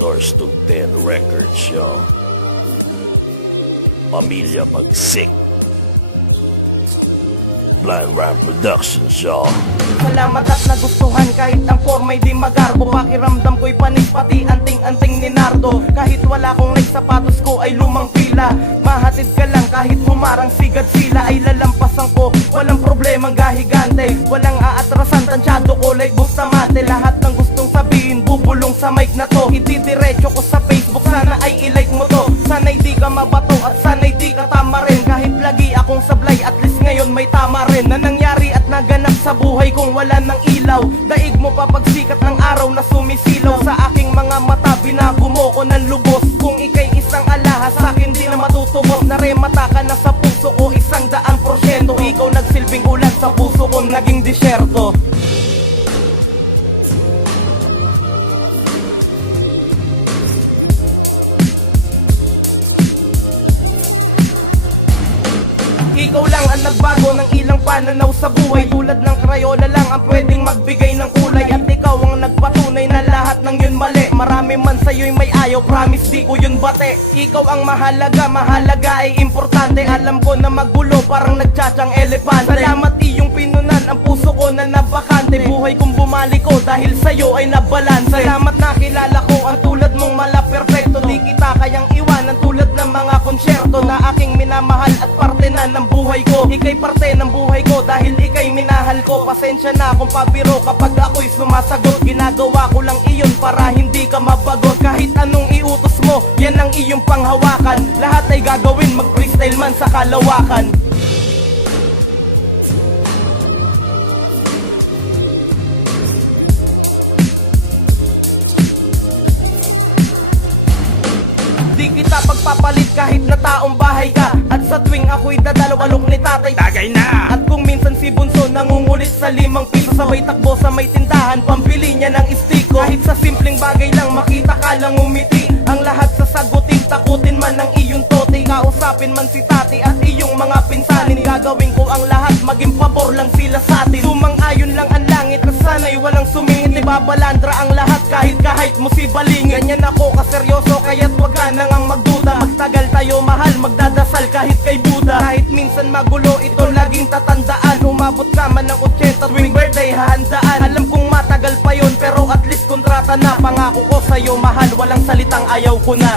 Norstug 10 Records, yo. Pamilya Bagsik. Blind Ram Productions, yo. Salamat at nagustuhan kahit ang forma'y di magarbo. Pakiramdam ko'y panis pati anting-anting ni Nardo. Kahit wala kong Nike, sapatos ko ay lumang pila. Mahatid ka lang kahit humarang sigad sila ay lalampasan ko. Walang problemang gahigante, walang aatrasan, tansyado ko like Bustamante. Lahat ng gustong sabihin bubulong sa mic na to. Itidiretso ko sa Facebook, sana ay ilike mo to. Sana'y di ka mabato at sana'y di ka tama rin. Kahit lagi akong sablay, at least ngayon may tama rin na nangyari at naganap sa buhay kong wala ng ilaw. Daig mo pa pagsikat ng araw na sumisilaw sa aking mga mata, binago mo ko ng lubos. Kung ikay isang alahas, sa'kin di na matutubos. Naremata ka na sa puso ko 100%. Ikaw nagsilbing ulan sa puso ko, naging disyerto. Ikaw lang ang nagbago ng ilang pananaw sa buhay. Tulad ng Crayola lang ang pwedeng magbigay ng kulay. At ikaw ang nagpatunay na lahat ng yun mali. Marami man sa'yo'y may ayaw, promise di ko yun bate. Ikaw ang mahalaga, mahalaga ay importante. Alam ko na magulo, parang nagtsatsang elepante. Salamat iyong pinunan ang puso ko na nabakante. Buhay kong bumalik ko dahil sa'yo ay nabalanse. Salamat na kilala ko ang tulad mong mala-perfecto. Di kita kayang iwanan tulad ng mga konsyerto na aking minamahal at parte na ng buhay ko. Ika'y parte ng buhay ko dahil ika'y minahal ko. Pasensya na kung pabiro kapag ako'y sumasagot. Ginagawa ko lang iyon para hindi ka mabagot. Kahit anong iutos mo, yan ang iyong panghawakan. Lahat ay gagawin, mag-freestyle man sa kalawakan. Di kita pagpapalit kahit na taong bahay ka. At sa tuwing ako'y dadalawalok ni tatay, Tagay na! at kung minsan si Bunso nangungulit sa 5 piso, sabay takbo sa may tindahan, pambili niya ng istiko. Kahit sa simpleng bagay lang, makita ka lang umiti. Ang lahat sasagutin, takutin man ng iyong tote. Kausapin man si tati at iyong mga pinsanin. Gagawin ko ang lahat, maging pabor lang sila sa atin. Sumang-ayon lang ang langit na sana'y walang sumingit. Ibabalandra ang lahat kahit mo si balingit. Ganyan ako kaseryoso, kaya't wag ka nang ang magduda. Magtagal tayo mahal, magdadasal kahit kay Buddha. Kahit minsan magulo, ito laging tatandaan. Umabot ka man ng 80 tuwing birthday hahandaan. Alam kong matagal pa yon, pero at least kontrata na. Pangako ko sa'yo mahal, walang salitang ayaw ko na.